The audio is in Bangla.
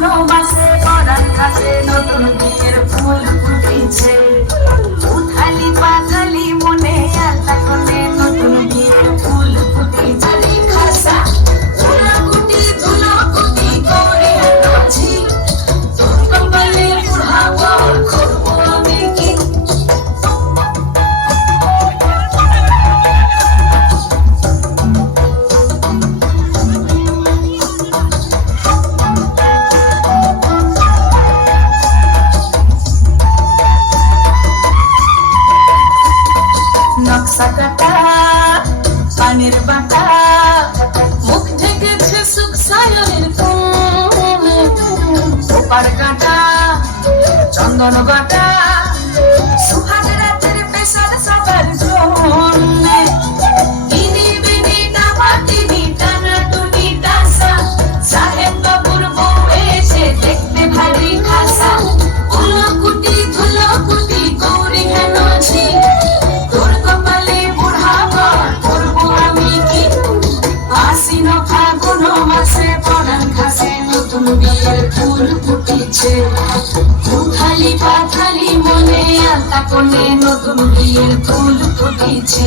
ফাগুনো মাসে পরাণ ঘাসে নতুন বিয়ের ফুল ফুটেছে। উথালি পাথালি মনে আলতা কোণে নতুন বিয়ের ফুল ফুটেছে। খাসা ধুলাকুটি ধুলাকুটি করে নাচি, তোর কপালে বুড়াবো করবো আমি কি। নকশা কাটা পানের বাটা, মুখ ঢেকেছে সুখ সায়নের ফুল। ওপার কাটা চন্দন বাটা, সুহাগ রাতের পেশার সবার জন্য। ইনি বিনি দামাতিনি টানাটুনি দাসা, সাহেব বাবুর বউ এসে দেখতে ভারী খাসা। উলকুটি ধুলকুটি গৌরী হেন ঝি, তোর কপালে বুড়াবো করবো আমি কি। আশ্বিন ফাগুন মাসে পরাণ ঘাসে নতুন বিয়ের ফুল ফুটেছে। উথালি পাথালি মনে আলতা কোণে নতুন বিয়ের ফুল ফুটেছে।